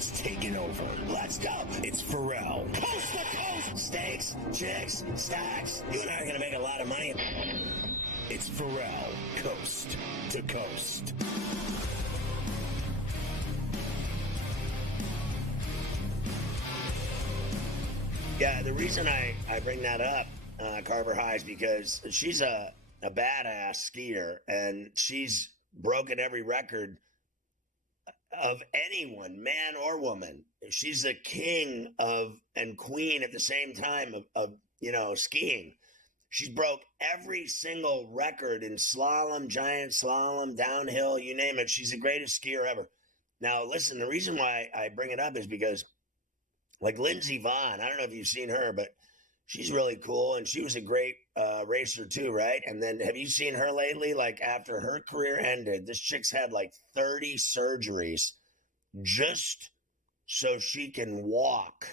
has taken over. Let's go. It's Ferrall. Coast to coast. Steaks, chicks, stacks. You and I are going to make a lot of money. It's Ferrall. Coast to coast. Yeah, the reason I bring that up, Carver High, is because she's a badass skier, and she's broken every record of anyone, man or woman. She's a king of and queen at the same time of skiing. She's broke every single record in slalom, giant slalom, downhill, you name it. She's the greatest skier ever. Now, listen, the reason why I bring it up is because, like Lindsey Vonn, I don't know if you've seen her, but she's really cool, and she was a great racer too, right? And then have you seen her lately? Like after her career ended, this chick's had like 30 surgeries just so she can walk.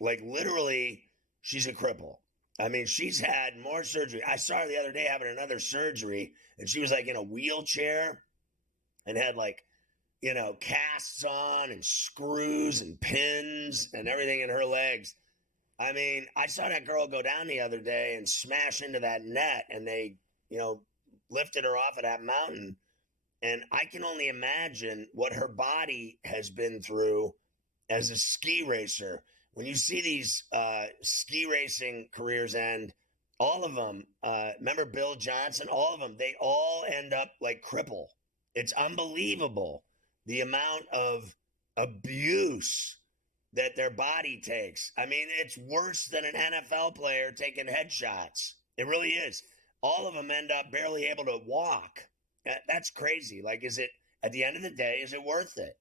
Like literally, she's a cripple. I mean, she's had more surgery. I saw her the other day having another surgery, and she was like in a wheelchair and had like, casts on and screws and pins and everything in her legs. I mean, I saw that girl go down the other day and smash into that net, and they, lifted her off of that mountain. And I can only imagine what her body has been through as a ski racer. When you see these ski racing careers end, all of them, remember Bill Johnson, all of them, they all end up like cripple. It's unbelievable the amount of abuse that their body takes. I mean, it's worse than an NFL player taking headshots. It really is. All of them end up barely able to walk. That's crazy. Like, is it, at the end of the day, is it worth it?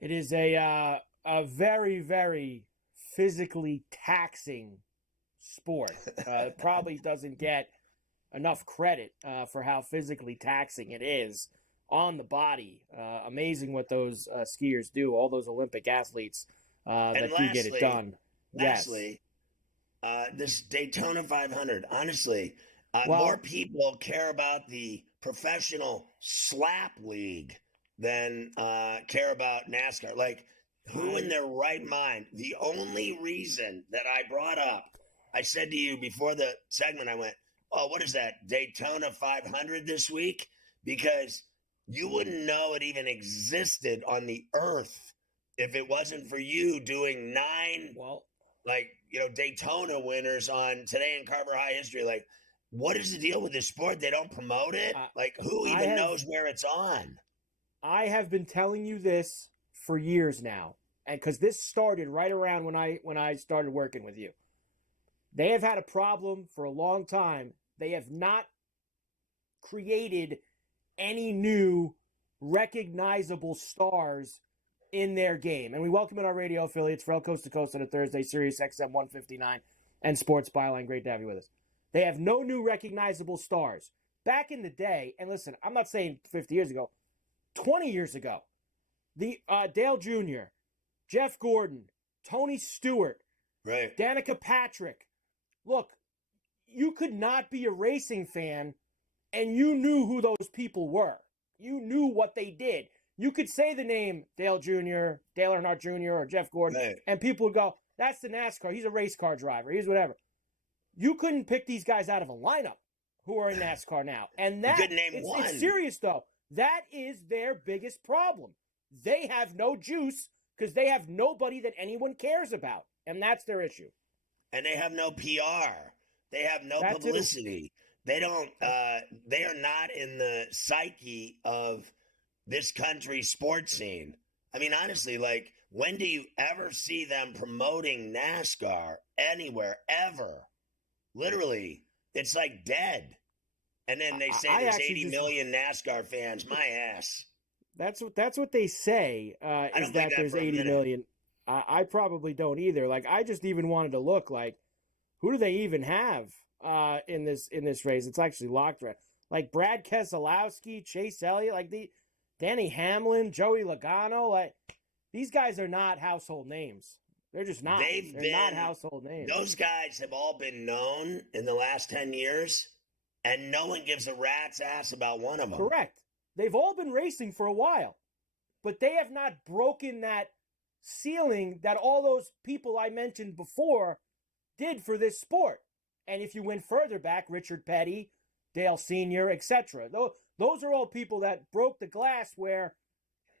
It is a very, very physically taxing sport. It probably doesn't get enough credit for how physically taxing it is on the body. Amazing what those skiers do, all those Olympic athletes that do get it done. Lastly, this Daytona 500, honestly, more people care about the professional slap league than care about NASCAR. Like, who in their right mind? The only reason that I brought up, I said to you before the segment, I went, oh, what is that, Daytona 500 this week? Because you wouldn't know it even existed on the earth if it wasn't for you doing 9, Daytona winners on Today in Carver High History. Like, what is the deal with this sport? They don't promote it? Who even knows where it's on? I have been telling you this for years now, and because this started right around when I started working with you. They have had a problem for a long time. They have not created any new recognizable stars in their game. And we welcome in our radio affiliates, Ferrall Coast to Coast on a Thursday, Sirius XM 159 and Sports Byline. Great to have you with us. They have no new recognizable stars. Back in the day, and listen, I'm not saying 50 years ago, 20 years ago, the Dale Jr., Jeff Gordon, Tony Stewart, right, Danica Patrick. Look, you could not be a racing fan and you knew who those people were. You knew what they did. You could say the name Dale Jr., Dale Earnhardt Jr., or Jeff Gordon, right, and people would go, that's the NASCAR. He's a race car driver. He's whatever. You couldn't pick these guys out of a lineup who are in NASCAR now. And that, you couldn't name one. It's serious, though. That is their biggest problem. They have no juice because they have nobody that anyone cares about. And that's their issue. And they have no PR. They have no publicity. They don't. They are not in the psyche of this country's sports scene. I mean, honestly, like, when do you ever see them promoting NASCAR anywhere, ever? Literally, it's like dead. And then they say there's 80 million NASCAR fans. My ass. That's what they say, is that there's 80 million. I probably don't either. Like, I just even wanted to look, like, who do they even have in this race? It's actually locked right. Like Brad Keselowski, Chase Elliott, like Danny Hamlin, Joey Logano, like, these guys are not household names. They're just not. They're not household names. Those guys have all been known in the last 10 years, and no one gives a rat's ass about one of them. Correct. They've all been racing for a while. but they have not broken that ceiling that all those people I mentioned before did for this sport. And if you went further back, Richard Petty, Dale Sr., etc., those are all people that broke the glass where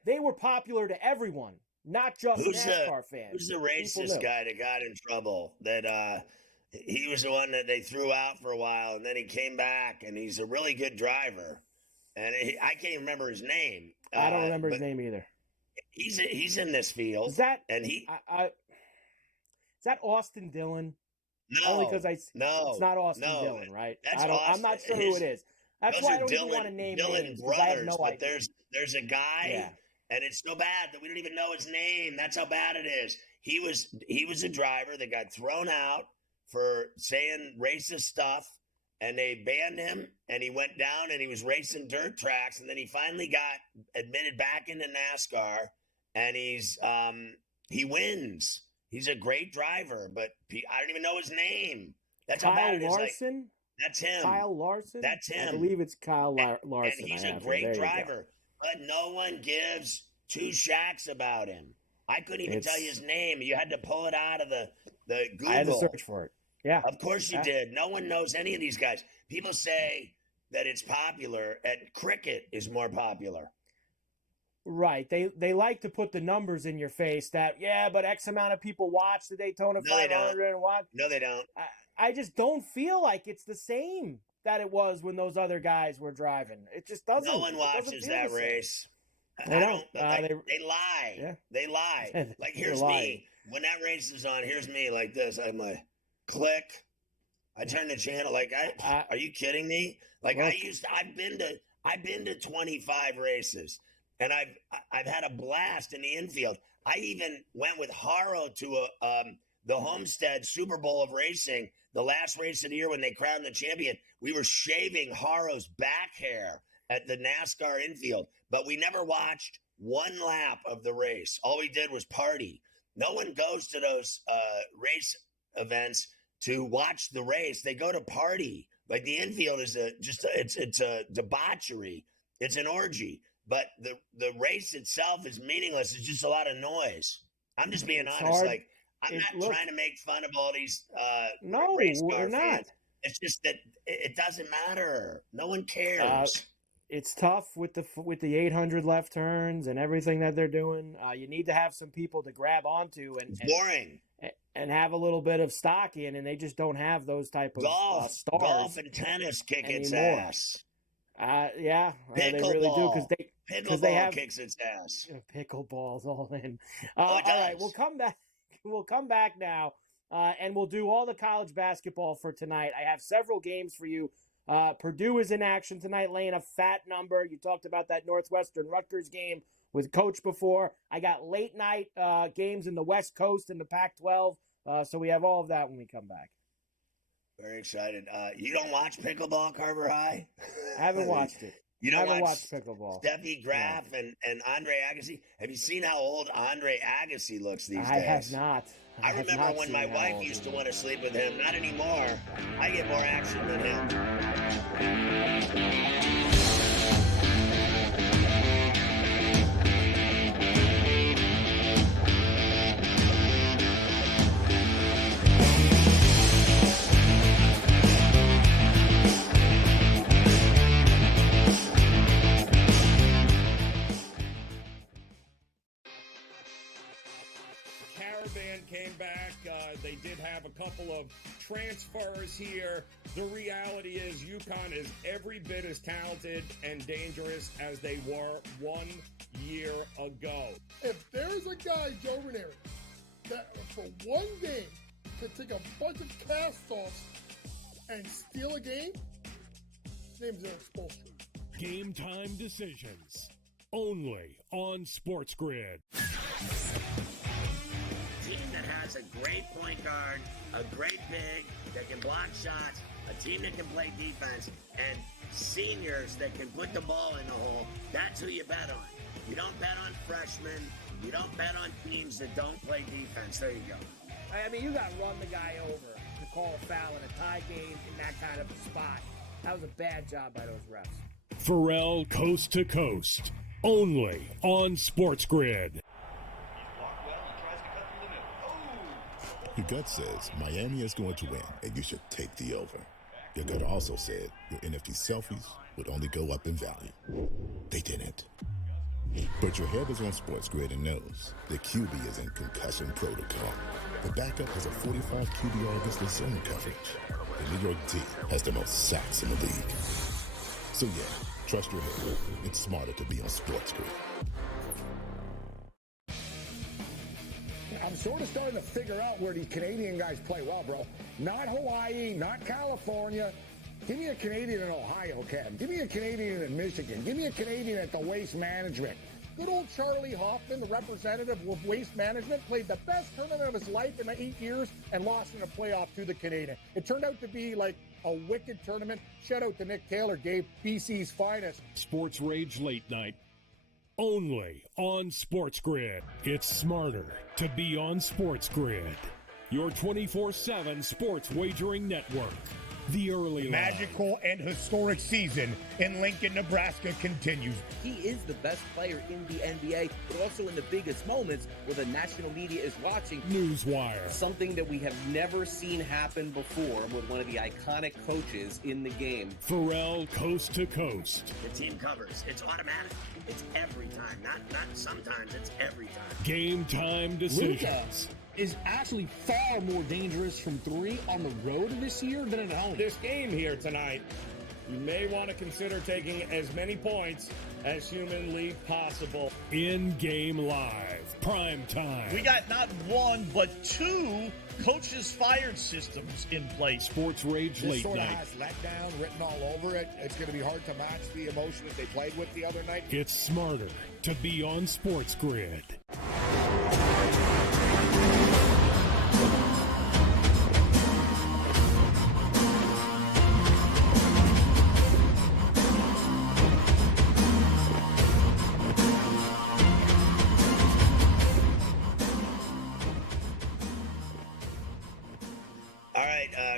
they were popular to everyone, not just NASCAR fans. Who's the racist guy that got in trouble? That he was the one that they threw out for a while, and then he came back, and he's a really good driver. And I can't remember his name. I don't remember his name either. He's in this field. Is that is that Austin Dillon? No, only because it's not Austin no, Dillon, right? That's I'm not sure who it is. That's why I don't even want to name names. Brothers, I have no idea. There's a guy, and it's so bad that we don't even know his name. That's how bad it is. He was a driver that got thrown out for saying racist stuff, and they banned him, and he went down and he was racing dirt tracks, and then he finally got admitted back into NASCAR, and he wins. He's a great driver, but I don't even know his name. That's how bad it is. Larson? That's him. Kyle Larson? That's him. I believe it's Kyle Larson. And he's a great driver, but no one gives two shacks about him. I couldn't even tell you his name. You had to pull it out of the Google. I had to search for it. Yeah. Of course you did. No one knows any of these guys. People say that it's popular, and cricket is more popular. Right. They like to put the numbers in your face that, but X amount of people watch the Daytona 500 and watch. No, they don't. I just don't feel like it's the same that it was when those other guys were driving. It just doesn't. No one watches that race. They don't. They lie. Yeah. They lie. Like, here's me. When that race is on, here's me like this. I'm like, click. I turn the channel. Like, are you kidding me? Like, I've been to 25 races. And I've had a blast in the infield. I even went with Haro to the Homestead Super Bowl of racing, the last race of the year when they crowned the champion. We were shaving Haro's back hair at the NASCAR infield, but we never watched one lap of the race. All we did was party. No one goes to those race events to watch the race. They go to party. Like, the infield is it's a debauchery. It's an orgy. But the race itself is meaningless. It's just a lot of noise. I'm just being honest. Hard. Like, I'm not trying to make fun of all these race car fans. It's just that it doesn't matter. No one cares. It's tough with the 800 left turns and everything that they're doing. You need to have some people to grab onto and boring and have a little bit of stock in, and they just don't have those type of stars. Golf and tennis kick its ass. They really do because they have kicks its ass. Pickleball's all in. All right, we'll come back. We'll come back now, and we'll do all the college basketball for tonight. I have several games for you. Purdue is in action tonight, laying a fat number. You talked about that Northwestern Rutgers game with Coach before. I got late night games in the West Coast and the Pac-12, so we have all of that when we come back. Very excited. You don't watch pickleball, Carver High? I haven't watched it. You don't watch pickleball. Steffi Graf and Andre Agassi. Have you seen how old Andre Agassi looks these days? I have not. I remember when my wife used to want to sleep with him. Not anymore. I get more action than him. Came back. They did have a couple of transfers here. The reality is UConn is every bit as talented and dangerous as they were 1 year ago. If there's a guy, Joe Ranieri, that for one game could take a bunch of cast-offs and steal a game, his name's Eric Spoelstra. Game time decisions. Only on SportsGrid. Team that has a great point guard, a great big that can block shots, a team that can play defense, and seniors that can put the ball in the hole. That's who you bet on. You don't bet on freshmen. You don't bet on teams that don't play defense. There you go. I mean, you got to run the guy over to call a foul in a tie game in that kind of a spot. That was a bad job by those refs. Ferrall Coast to Coast Only on SportsGrid. Your gut says Miami is going to win, and you should take the over. Your gut also said your NFT selfies would only go up in value. They didn't. But your head is on SportsGrid and knows the QB is in concussion protocol. The backup has a 45 QBR against the zone coverage. The New York D has the most sacks in the league. So yeah, trust your head. It's smarter to be on SportsGrid. I'm sort of starting to figure out where these Canadian guys play well, bro. Not Hawaii, not California. Give me a Canadian in Ohio, Cam. Give me a Canadian in Michigan. Give me a Canadian at the Waste Management. Good old Charlie Hoffman, the representative of Waste Management, played the best tournament of his life in the 8 years and lost in a playoff to the Canadian. It turned out to be like a wicked tournament. Shout out to Nick Taylor, gave BC's finest. Sports Rage Late Night. Only on SportsGrid. It's smarter to be on SportsGrid. Your 24/7 sports wagering network. The early magical and historic season in Lincoln, Nebraska continues. He is the best player in the NBA, but also in the biggest moments where the national media is watching. Newswire. Something that we have never seen happen before with one of the iconic coaches in the game. Ferrall coast to coast. The team covers. It's automatic. It's every time. Not sometimes. It's every time. Game time decisions. Is actually far more dangerous from three on the road this year than at home. This game here tonight, you may want to consider taking as many points as humanly possible. In-game live, prime time. We got not one, but two coaches fired systems in place. Sports Rage This Late sort of Night. has letdown written all over it. It's going to be hard to match the emotion that they played with the other night. It's smarter to be on SportsGrid.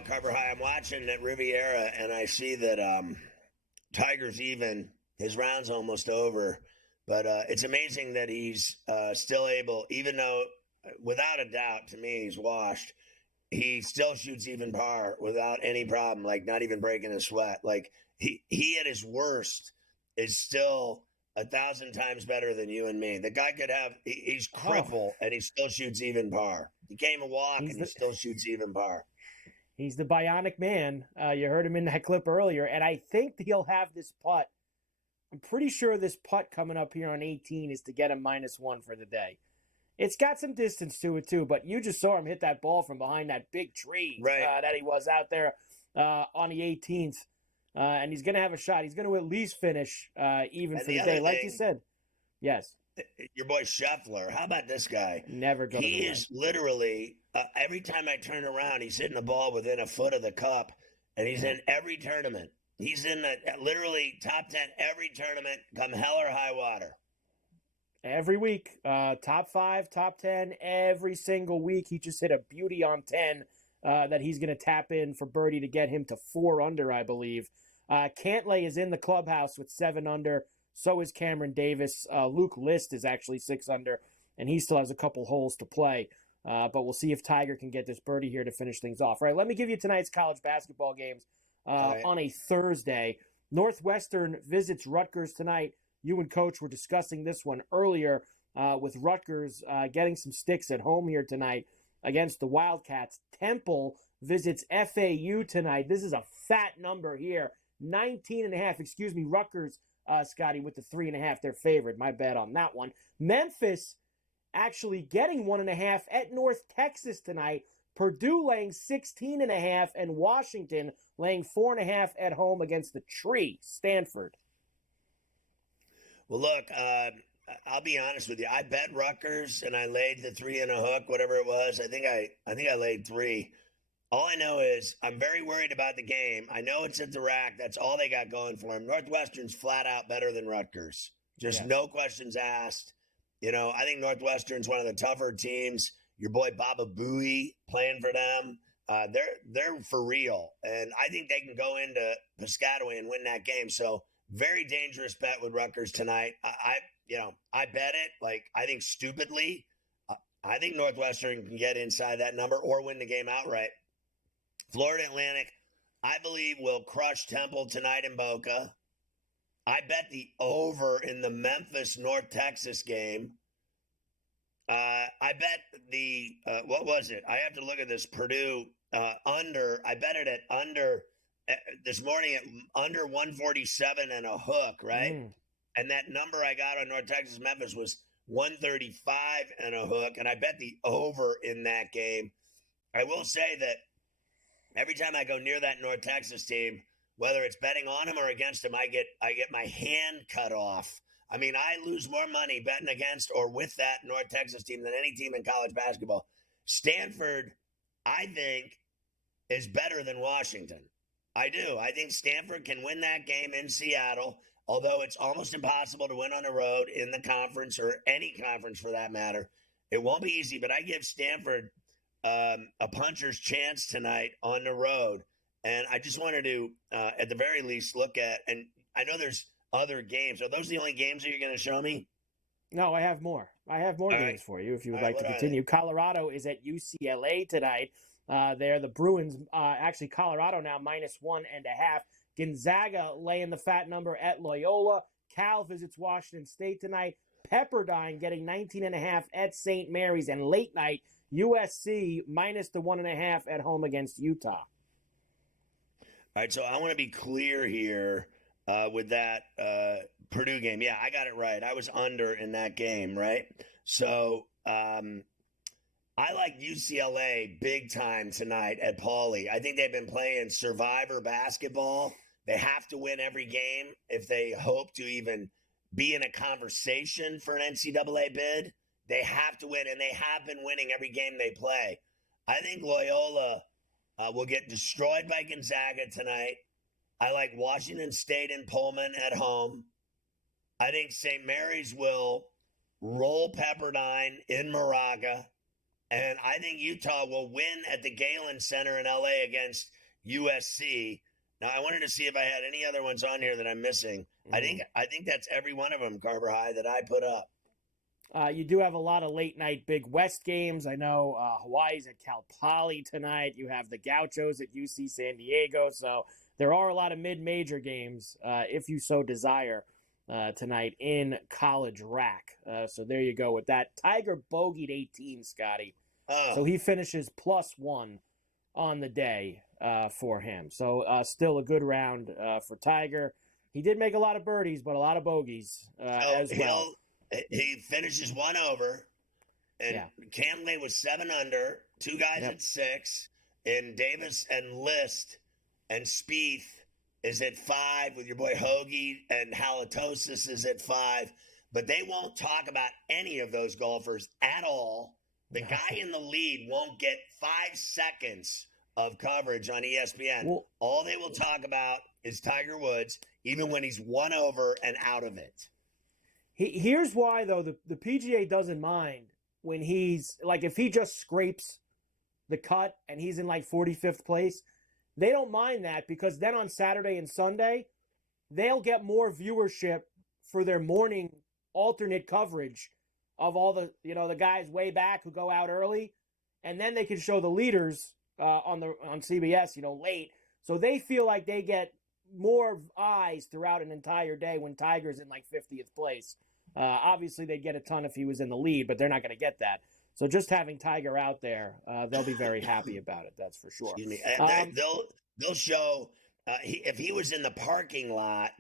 Carver High, I'm watching at Riviera, and I see that Tiger's even. His round's almost over. But it's amazing that he's still able, even though, without a doubt, to me, he's washed. He still shoots even par without any problem, like not even breaking a sweat. Like, he at his worst is still 1,000 times better than you and me. The guy could have, he's crippled, and he still shoots even par. He can't even walk, and he still shoots even par. He's the bionic man. You heard him in that clip earlier. And I think he'll have this putt. I'm pretty sure this putt coming up here on 18 is to get him -1 for the day. It's got some distance to it, too. But you just saw him hit that ball from behind that big tree that he was out there on the 18th. And he's going to have a shot. He's going to at least finish even for the day. Like you said. Yes. Your boy Scheffler. How about this guy? Never go. He is literally every time I turn around, he's hitting the ball within a foot of the cup, and he's in every tournament. He's in the literally top 10 every tournament, come hell or high water. Every week, top 5, top 10, every single week. He just hit a beauty on 10 that he's going to tap in for birdie to get him to 4 under, I believe. Cantlay is in the clubhouse with 7 under. So is Cameron Davis. Luke List is actually 6 under, and he still has a couple holes to play. But we'll see if Tiger can get this birdie here to finish things off. All right, let me give you tonight's college basketball games on a Thursday. Northwestern visits Rutgers tonight. You and Coach were discussing this one earlier with Rutgers getting some sticks at home here tonight against the Wildcats. Temple visits FAU tonight. This is a fat number here. 19.5. Rutgers, Scotty, with the 3.5. They're favored. My bad on that one. Memphis actually getting 1.5 at North Texas tonight. Purdue laying 16.5 and Washington laying 4.5 at home against the Tree, Stanford. Well, look, I'll be honest with you. I bet Rutgers and I laid the 3 and a hook, whatever it was. I think I laid 3. All I know is I'm very worried about the game. I know it's at the rack. That's all they got going for them. Northwestern's flat out better than Rutgers. Just no questions asked. You know, I think Northwestern's one of the tougher teams. Your boy Baba Booey playing for them. They're for real. And I think they can go into Piscataway and win that game. So Very dangerous bet with Rutgers tonight. I bet it, like, I think stupidly. I think Northwestern can get inside that number or win the game outright. Florida Atlantic, I believe, will crush Temple tonight in Boca. I bet the over in the Memphis-North Texas game. I bet the, what was it? I have to look at this, Purdue under. I bet it at under this morning at under 147 and a hook, right? And that number I got on North Texas Memphis was 135 and a hook, and I bet the over in that game. I will say that every time I go near that North Texas team, whether it's betting on them or against them, I get my hand cut off. I mean, I lose more money betting against or with that North Texas team than any team in college basketball. Stanford, I think, is better than Washington. I do. I think Stanford can win that game in Seattle, although it's almost impossible to win on the road in the conference or any conference for that matter. It won't be easy, but I give Stanford a puncher's chance tonight on the road. And I just wanted to, at the very least, look at, and I know there's other games. Are those the only games that you're going to show me? No, I have more. I have more games for you if you would like to continue. Colorado is at UCLA tonight. They're the Bruins. Actually, Colorado now -1.5. Gonzaga laying the fat number at Loyola. Cal visits Washington State tonight. Pepperdine getting 19.5 at St. Mary's. And late night, USC -1.5 at home against Utah. All right, so I want to be clear here with that Purdue game. Yeah, I got it right. I was under in that game, right? So I like UCLA big time tonight at Pauley. I think they've been playing survivor basketball. They have to win every game if they hope to even be in a conversation for an NCAA bid. They have to win, and they have been winning every game they play. I think Loyola will get destroyed by Gonzaga tonight. I like Washington State and Pullman at home. I think St. Mary's will roll Pepperdine in Moraga. And I think Utah will win at the Galen Center in L.A. against USC. Now, I wanted to see if I had any other ones on here that I'm missing. I think that's every one of them, Carver High, that I put up. You do have a lot of late-night Big West games. I know Hawaii's at Cal Poly tonight. You have the Gauchos at UC San Diego. So there are a lot of mid-major games, if you so desire, tonight in College Rack. So there you go with that. Tiger bogeyed 18, Scotty. So he finishes +1 on the day for him. So still a good round for Tiger. He did make a lot of birdies, but a lot of bogeys as well. He finishes 1 over, and Cantlay was 7 under, 2 guys at 6, and Davis and List and Spieth is at 5 with your boy Hoagie, and Halitosis is at 5. But they won't talk about any of those golfers at all. The guy in the lead won't get 5 seconds of coverage on ESPN. Well, all they will talk about is Tiger Woods, even when he's 1 over and out of it. Here's why, though, the PGA doesn't mind when he's, like, if he just scrapes the cut and he's in, like, 45th place, they don't mind that because then on Saturday and Sunday, they'll get more viewership for their morning alternate coverage of all the, the guys way back who go out early, and then they can show the leaders on CBS, late. So they feel like they get more eyes throughout an entire day when Tiger's in, like, 50th place. Obviously, they'd get a ton if he was in the lead, but they're not going to get that. So just having Tiger out there, they'll be very happy about it. That's for sure. Excuse me. They'll show if he was in the parking lot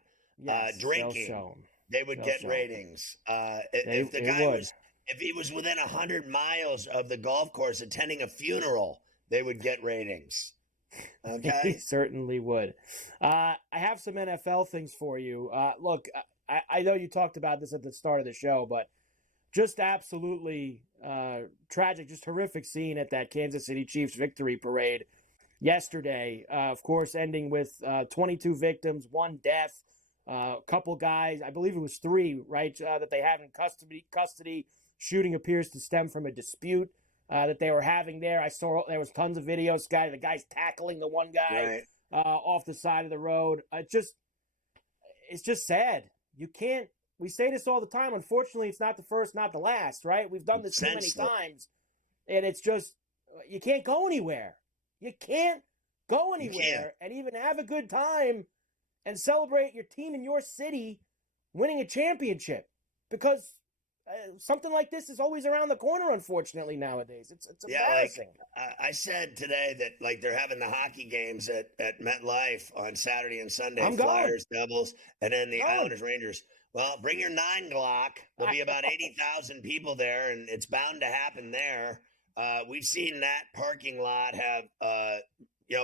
drinking, they would get ratings. If he was within 100 miles of the golf course attending a funeral, they would get ratings. Okay, he certainly would. I have some NFL things for you. Look, I know you talked about this at the start of the show, but just absolutely tragic, just horrific scene at that Kansas City Chiefs victory parade yesterday. Of course, ending with 22 victims, 1 death, a couple guys, I believe it was 3, right, that they have in custody. Shooting appears to stem from a dispute that they were having there. I saw there was tons of videos, the guy's tackling the one guy off the side of the road. it's just sad. You can't. We say this all the time. Unfortunately, it's not the first, not the last, right? We've done this too many times. And it's just, you can't go anywhere. You can't go anywhere and even have a good time and celebrate your team in your city winning a championship, because something like this is always around the corner, unfortunately, nowadays. It's embarrassing. I said today that, like, they're having the hockey games at MetLife on Saturday and Sunday. I'm Flyers, Devils, and then the Islanders, Rangers. Well, bring your 9 Glock. There'll be about 80,000 people there, and it's bound to happen there. We've seen that parking lot have,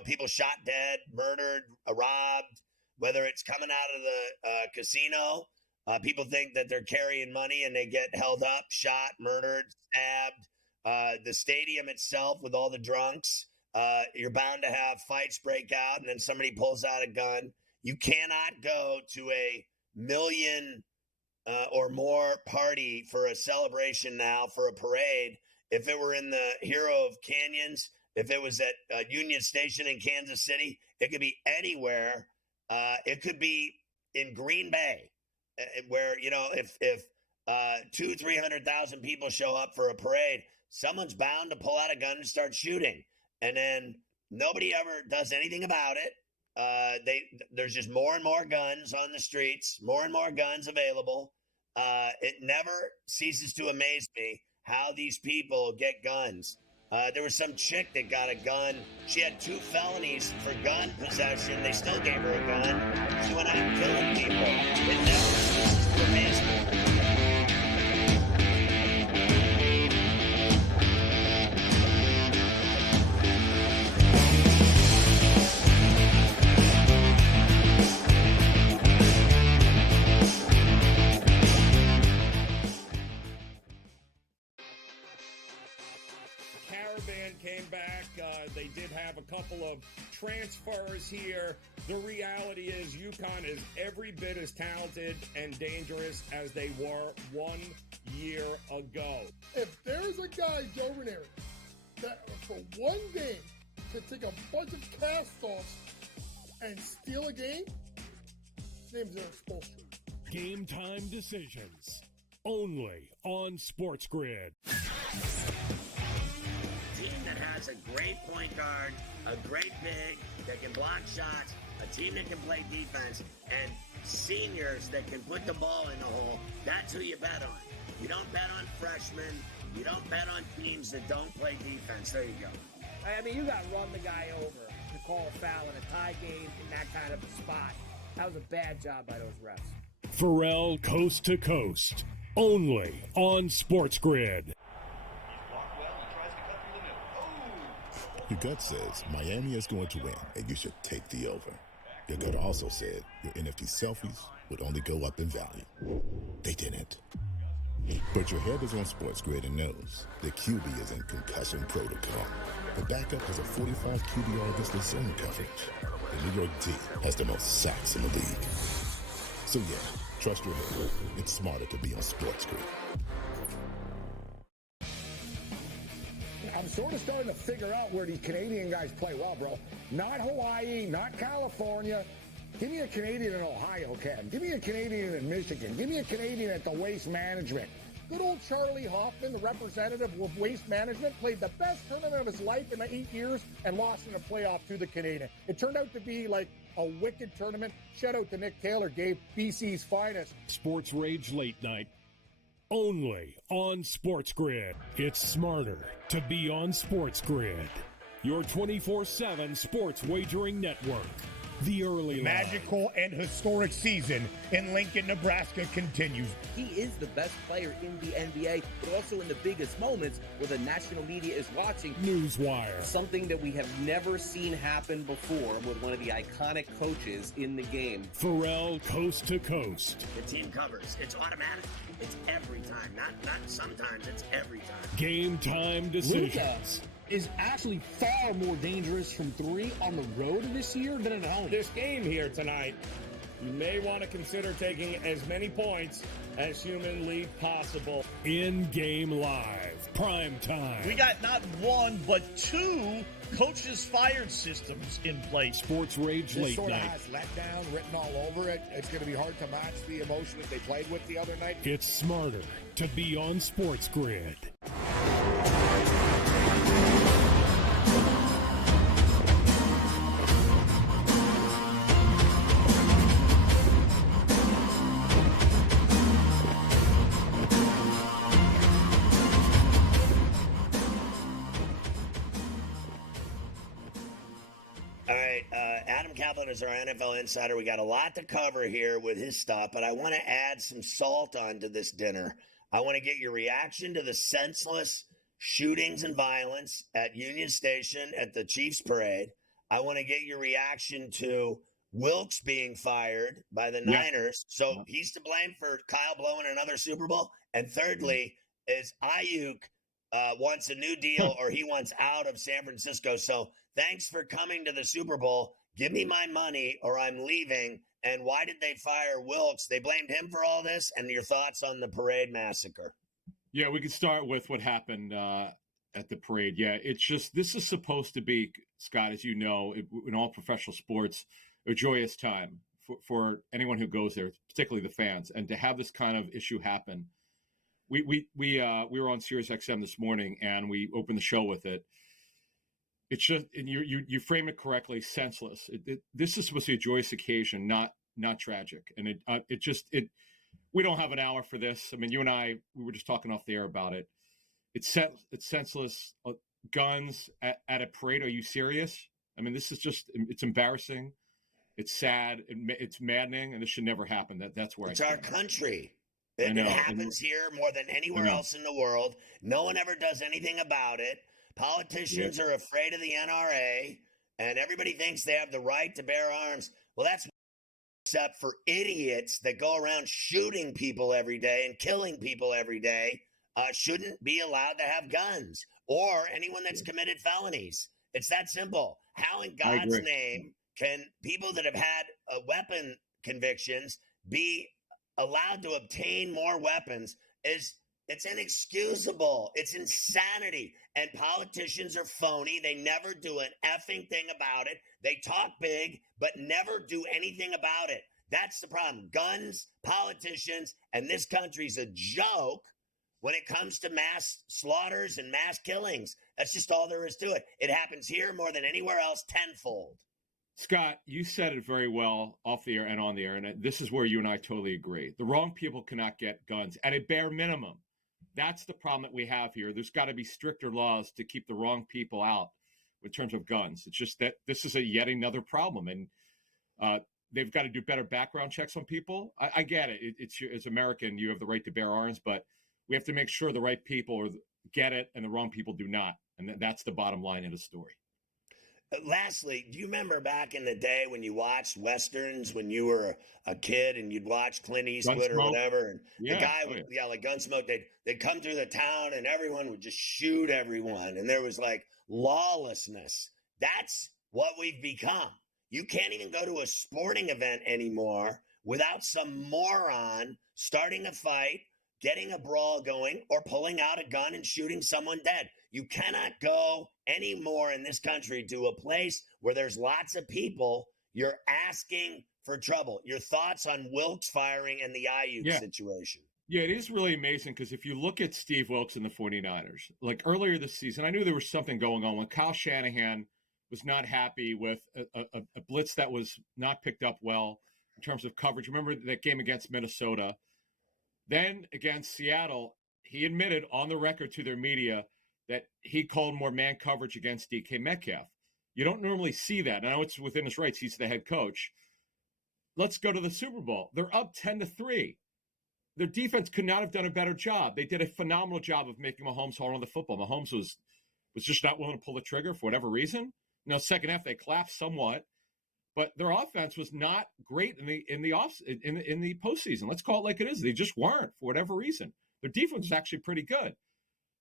people shot dead, murdered, robbed, whether it's coming out of the casino. People think that they're carrying money and they get held up, shot, murdered, stabbed. The stadium itself with all the drunks, you're bound to have fights break out, and then somebody pulls out a gun. You cannot go to a million or more party for a celebration now, for a parade. If it were in the Hero of Canyons, if it was at Union Station in Kansas City, it could be anywhere. It could be in Green Bay, where, if 200,000-300,000 people show up for a parade, someone's bound to pull out a gun and start shooting. And then nobody ever does anything about it. There's just more and more guns on the streets, more and more guns available. It never ceases to amaze me how these people get guns. There was some chick that got a gun. She had 2 felonies for gun possession. They still gave her a gun. She went out killing people. It never ceases to amaze me. Came back. They did have a couple of transfers here. The reality is UConn is every bit as talented and dangerous as they were 1 year ago. If there's a guy, Joe Ranieri, that for one game could take a bunch of cast-offs and steal a game, his name's Eric Spoelstra. Game time decisions. Only on SportsGrid. That has a great point guard, a great big that can block shots, a team that can play defense, and seniors that can put the ball in the hole. That's who you bet on. You don't bet on freshmen. You don't bet on teams that don't play defense. There you go. I mean, you got to run the guy over to call a foul in a tie game in that kind of a spot. That was a bad job by those refs. Ferrall coast to coast. Only on SportsGrid. Your gut says Miami is going to win, and you should take the over. Your gut also said your NFT selfies would only go up in value. They didn't. But your head is on SportsGrid and knows the QB is in concussion protocol. The backup has a 45 QBR against the zone coverage. The New York D has the most sacks in the league. So yeah, trust your head. It's smarter to be on SportsGrid. I'm sort of starting to figure out where these Canadian guys play well, bro. Not Hawaii, not California. Give me a Canadian in Ohio, Ken. Give me a Canadian in Michigan. Give me a Canadian at the Waste Management. Good old Charlie Hoffman, the representative of Waste Management, played the best tournament of his life in 8 years and lost in a playoff to the Canadian. It turned out to be like a wicked tournament. Shout out to Nick Taylor, gave BC's finest. Sports Rage Late Night. Only on SportsGrid. It's smarter to be on SportsGrid. Your 24/7 sports wagering network. The early magical and historic season in Lincoln, Nebraska continues. He is the best player in the NBA, but also in the biggest moments where the national media is watching. Newswire. Something that we have never seen happen before with one of the iconic coaches in the game. Ferrall coast to coast. The team covers. It's automatic. It's every time. Not sometimes. It's every time. Game time decisions. Luka is actually far more dangerous from 3 on the road this year than at home. This game here tonight, you may want to consider taking as many points as humanly possible. In-game live. Prime time. We got not 1, but 2 coaches fired systems in place. Sports Rage This Late sort of Night. has letdown written all over it. It's going to be hard to match the emotion that they played with the other night. It's smarter to be on Sports Grid. All right, Adam Kaplan is our NFL insider. We got a lot to cover here with his stuff, but I want to add some salt onto this dinner. I want to get your reaction to the senseless shootings and violence at Union Station at the Chiefs parade. I want to get your reaction to Wilkes being fired by the Niners. So he's to blame for Kyle blowing another Super Bowl. And thirdly, is Ayuk wants a new deal or he wants out of San Francisco. So thanks for coming to the Super Bowl. Give me my money or I'm leaving. And why did they fire Wilkes? They blamed him for all this. And your thoughts on the parade massacre? Yeah, we could start with what happened at the parade. Yeah, it's just, this is supposed to be, Scott, as you know, in all professional sports, a joyous time for anyone who goes there, particularly the fans. And to have this kind of issue happen, we were on Sirius XM this morning and we opened the show with it. It's just, and you frame it correctly, senseless. This is supposed to be a joyous occasion, not tragic. And we don't have an hour for this. I mean, you and I, we were just talking off the air about it. It's senseless. Guns at a parade. Are you serious? I mean, this is just, it's embarrassing. It's sad. It's maddening, and this should never happen. That's where it's our country. It happens here more than anywhere else in the world. No one ever does anything about it. Politicians are afraid of the NRA, and everybody thinks they have the right to bear arms. Well, that's except for idiots that go around shooting people every day and killing people every day shouldn't be allowed to have guns, or anyone that's committed felonies. It's that simple. How in God's name can people that have had weapon convictions be allowed to obtain more weapons? It's inexcusable. It's insanity. And politicians are phony. They never do an effing thing about it. They talk big, but never do anything about it. That's the problem. Guns, politicians, and this country's a joke when it comes to mass slaughters and mass killings. That's just all there is to it. It happens here more than anywhere else tenfold. Scott, you said it very well off the air and on the air, and this is where you and I totally agree. The wrong people cannot get guns at a bare minimum. That's the problem that we have here. There's got to be stricter laws to keep the wrong people out in terms of guns. It's just that this is yet another problem, and they've got to do better background checks on people. I get it. It's as American, you have the right to bear arms, but we have to make sure the right people get it and the wrong people do not. And that's the bottom line in the story. Lastly, do you remember back in the day when you watched Westerns when you were a kid and you'd watch Clint Eastwood or whatever? And the guy would, like Gunsmoke, they'd come through the town and everyone would just shoot everyone. And there was like lawlessness. That's what we've become. You can't even go to a sporting event anymore without some moron starting a fight, getting a brawl going, or pulling out a gun and shooting someone dead. You cannot go anymore in this country to a place where there's lots of people. You're asking for trouble. Your thoughts on Wilkes firing and the Ayuk situation? Yeah, it is really amazing because if you look at Steve Wilkes and the 49ers, like earlier this season, I knew there was something going on when Kyle Shanahan was not happy with a blitz that was not picked up well in terms of coverage. Remember that game against Minnesota? Then against Seattle, he admitted on the record to their media that he called more man coverage against DK Metcalf. You don't normally see that. I know it's within his rights. He's the head coach. Let's go to the Super Bowl. They're up 10-3. Their defense could not have done a better job. They did a phenomenal job of making Mahomes hold on to the football. Mahomes was just not willing to pull the trigger for whatever reason. Now, second half they collapsed somewhat, but their offense was not great in the postseason. Let's call it like it is. They just weren't for whatever reason. Their defense was actually pretty good.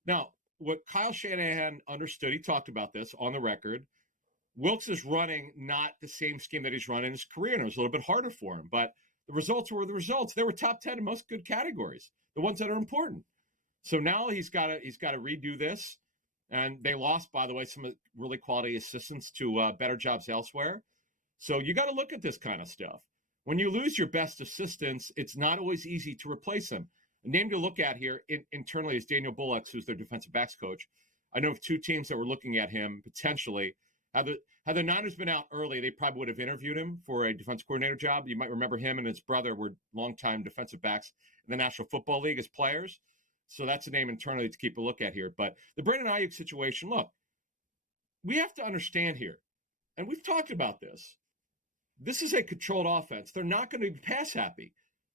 Now, what Kyle Shanahan understood, he talked about this on the record. Wilkes is running not the same scheme that he's run in his career, and it was a little bit harder for him. But the results were the results. They were top 10 in most good categories, the ones that are important. So now he's got to redo this. And they lost, by the way, some really quality assistants to better jobs elsewhere. So you got to look at this kind of stuff. When you lose your best assistants, it's not always easy to replace them. A name to look at here internally is Daniel Bullocks, who's their defensive backs coach. I know of two teams that were looking at him potentially. Had the Niners been out early, they probably would have interviewed him for a defense coordinator job. You might remember him and his brother were longtime defensive backs in the National Football League as players. So that's a name internally to keep a look at here. But the Brandon Ayuk situation, look, we have to understand here, and we've talked about this. This is a controlled offense. They're not going to be pass happy.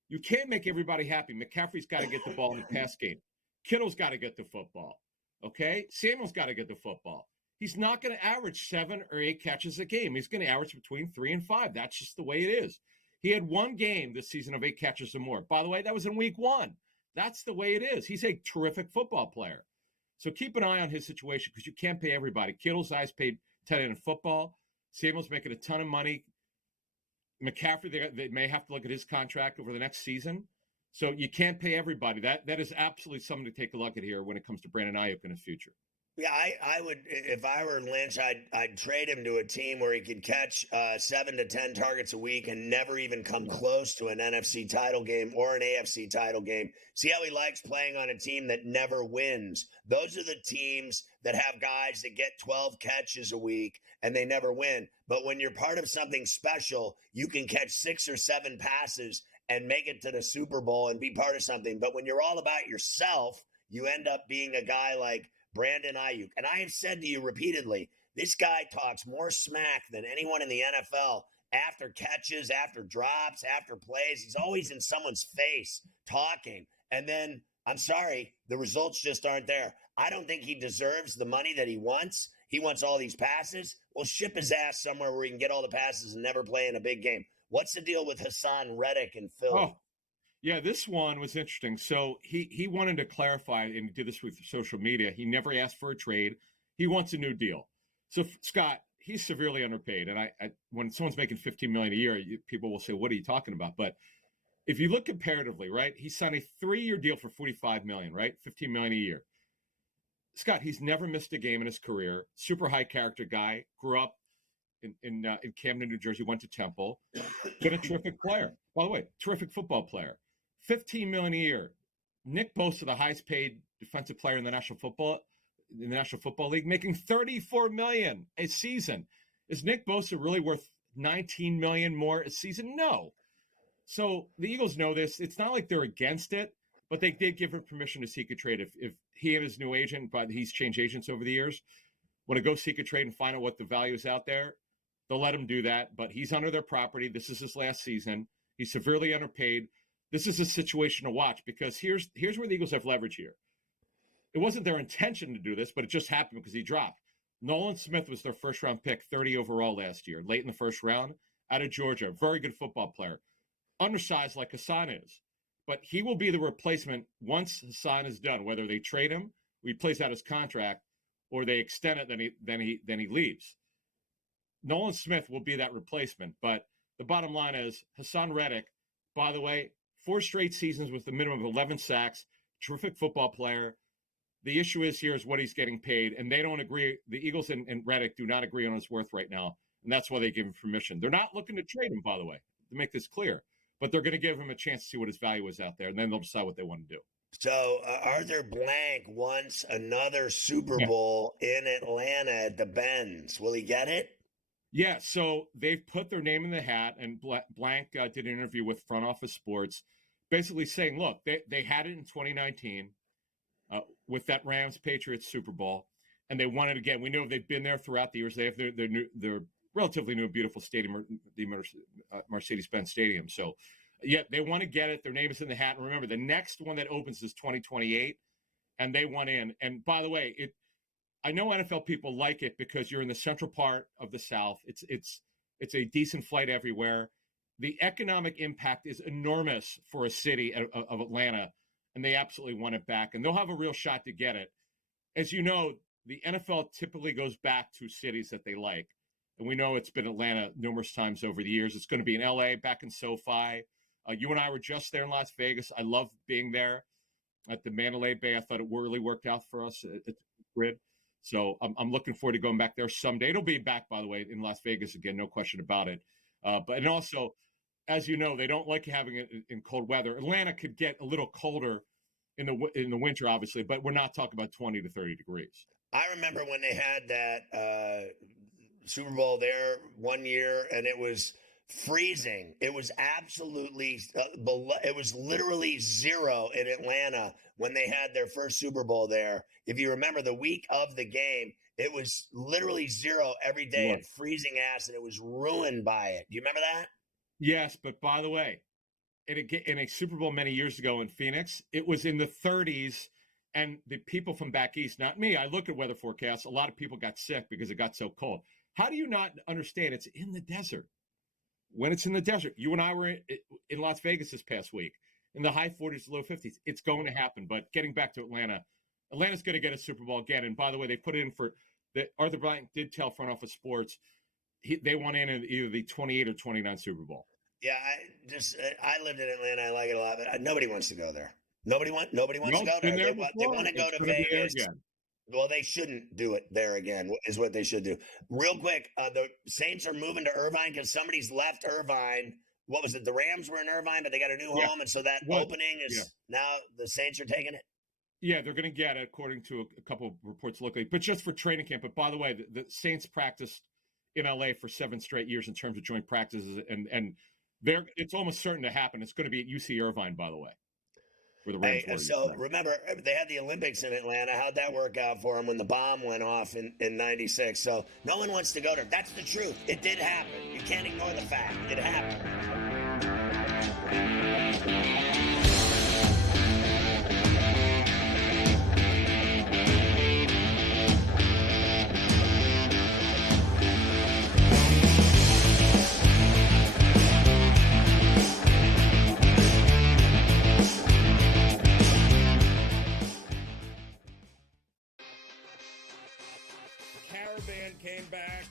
You can't make everybody happy. McCaffrey's got to get the ball in the pass game. Kittle's got to get the football. Okay? Samuel's got to get the football. He's not going to average 7 or 8 catches a game. He's going to average between 3 and 5. That's just the way it is. He had one game this season of 8 catches or more. By the way, that was in week 1. That's the way it is. He's a terrific football player. So keep an eye on his situation because you can't pay everybody. Kittle's highest paid tight end in football. Samuel's making a ton of money. McCaffrey, they may have to look at his contract over the next season. So you can't pay everybody. That is absolutely something to take a look at here when it comes to Brandon Ayuk in the future. Yeah, I would, if I were Lynch, I'd trade him to a team where he could catch 7 to 10 targets a week and never even come close to an NFC title game or an AFC title game. See how he likes playing on a team that never wins. Those are the teams that have guys that get 12 catches a week and they never win. But when you're part of something special, you can catch 6 or 7 passes and make it to the Super Bowl and be part of something. But when you're all about yourself, you end up being a guy like Brandon Ayuk. And I have said to you repeatedly, this guy talks more smack than anyone in the NFL after catches, after drops, after plays. He's always in someone's face talking. And then, I'm sorry, the results just aren't there. I don't think he deserves the money that he wants. He wants all these passes. Well, ship his ass somewhere where he can get all the passes and never play in a big game. What's the deal with Hassan Reddick in Philly? Oh, yeah, this one was interesting. So he wanted to clarify, and he did this with social media. He never asked for a trade. He wants a new deal. So, Scott, he's severely underpaid. And I when someone's making $15 million a year, people will say, what are you talking about? But if you look comparatively, right, he signed a 3-year deal for $45 million, right, $15 million a year. Scott, he's never missed a game in his career. Super high character guy. Grew up in Camden, New Jersey. Went to Temple. Been a terrific player. By the way, terrific football player. $15 million a year. Nick Bosa, the highest paid defensive player in the National Football League, making $34 million a season. Is Nick Bosa really worth $19 million more a season? No. So the Eagles know this. It's not like they're against it, but they did give him permission to seek a trade. If he and his new agent, but he's changed agents over the years, want to go seek a trade and find out what the value is out there, they'll let him do that. But he's under their property. This is his last season. He's severely underpaid. This is a situation to watch because here's where the Eagles have leverage here. It wasn't their intention to do this, but it just happened because he dropped. Nolan Smith was their first-round pick, 30 overall last year, late in the first round, out of Georgia. Very good football player. Undersized like Hassan is. But he will be the replacement once Hassan is done, whether they trade him, he plays out his contract, or they extend it, then he leaves. Nolan Smith will be that replacement. But the bottom line is Hassan Reddick, by the way, 4 straight seasons with a minimum of 11 sacks, terrific football player. The issue is what he's getting paid, and they don't agree. The Eagles and Reddick do not agree on his worth right now, and that's why they give him permission. They're not looking to trade him, by the way, to make this clear, but they're going to give him a chance to see what his value is out there, and then they'll decide what they want to do. So Arthur Blank wants another Super Bowl in Atlanta at the Benz. Will he get it? Yeah, so they've put their name in the hat, and Blank did an interview with Front Office Sports, basically saying, look, they had it in 2019 with that Rams-Patriots Super Bowl, and they want it again. We know they've been there throughout the years. They have their relatively new, beautiful stadium, the Mercedes-Benz Stadium. So, yeah, they want to get it. Their name is in the hat. And remember, the next one that opens is 2028, and they want in. And by the way, I know NFL people like it because you're in the central part of the South. It's a decent flight everywhere. The economic impact is enormous for a city of Atlanta, and they absolutely want it back. And they'll have a real shot to get it. As you know, the NFL typically goes back to cities that they like. And we know it's been Atlanta numerous times over the years. It's going to be in L.A., back in SoFi. You and I were just there in Las Vegas. I loved being there at the Mandalay Bay. I thought it really worked out for us at the grid. So I'm looking forward to going back there someday. It'll be back, by the way, in Las Vegas again, no question about it. And also, as you know, they don't like having it in cold weather. Atlanta could get a little colder in the winter, obviously, but we're not talking about 20 to 30 degrees. I remember when they had that Super Bowl there one year, and it was freezing. It was absolutely it was literally zero in Atlanta when they had their first Super Bowl there. If you remember, the week of the game, it was literally zero every day and freezing ass, and it was ruined by it. Do you remember that? Yes, but by the way, in a Super Bowl many years ago in Phoenix, it was in the 30s, and the people from back east, not me, I look at weather forecasts, a lot of people got sick because it got so cold. How do you not understand it's in the desert? When it's in the desert, you and I were in Las Vegas this past week, in the high 40s, low 50s. It's going to happen. But getting back to Atlanta, Atlanta's going to get a Super Bowl again. And by the way, they put in for Arthur Bryant did tell Front Office Sports they want in either the 28 or 29 Super Bowl. Yeah, I lived in Atlanta. I like it a lot, but nobody wants to go there. Nobody wants to go there. They want to go to Vegas. Well, they shouldn't do it there again, is what they should do. Real quick, the Saints are moving to Irvine because somebody's left Irvine. What was it? The Rams were in Irvine, but they got a new home, and so that opening is now the Saints are taking it. Yeah, they're going to get it, according to a couple of reports locally, but just for training camp. But by the way, the Saints practiced in LA for 7 straight years in terms of joint practices, and it's almost certain to happen. It's going to be at UC Irvine, by the way. So remember, they had the Olympics in Atlanta. How'd that work out for them when the bomb went off in 96? So no one wants to go there. That's the truth. It did happen. You can't ignore the fact. It happened. Came back.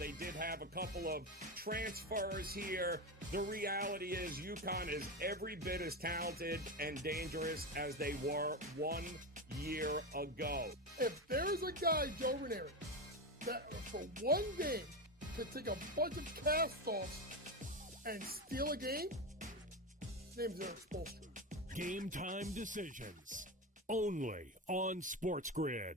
They did have a couple of transfers here. The reality is UConn is every bit as talented and dangerous as they were 1 year ago. If there's a guy, Joe Ranieri, that for one game could take a bunch of cast-offs and steal a game, his name's Eric Spoelstra. Game time decisions. Only on SportsGrid.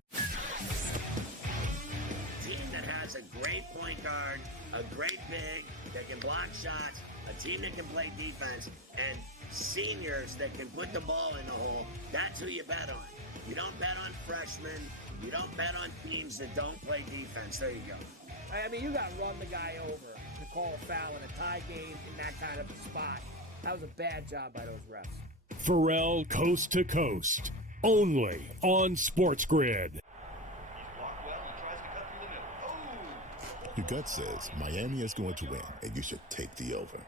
Team that has a great point guard, a great big that can block shots, a team that can play defense, and seniors that can put the ball in the hole, that's who you bet on. You don't bet on freshmen. You don't bet on teams that don't play defense. There you go. I mean, you got to run the guy over to call a foul in a tie game in that kind of a spot. That was a bad job by those refs. Ferrall coast to coast. Only on SportsGrid. Your gut says Miami is going to win, and you should take the over.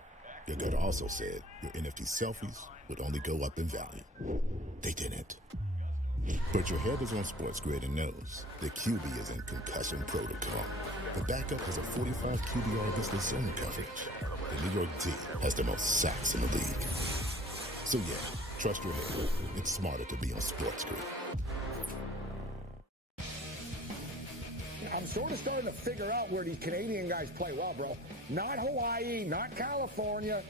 Your gut also said your NFT selfies would only go up in value. They didn't. But your head is on SportsGrid and knows the QB is in concussion protocol. The backup has a 45 QBR against zone coverage. The New York D has the most sacks in the league. So yeah, trust your head. It's smarter to be on SportsGrid. I'm sort of starting to figure out where these Canadian guys play well, bro. Not Hawaii, not California.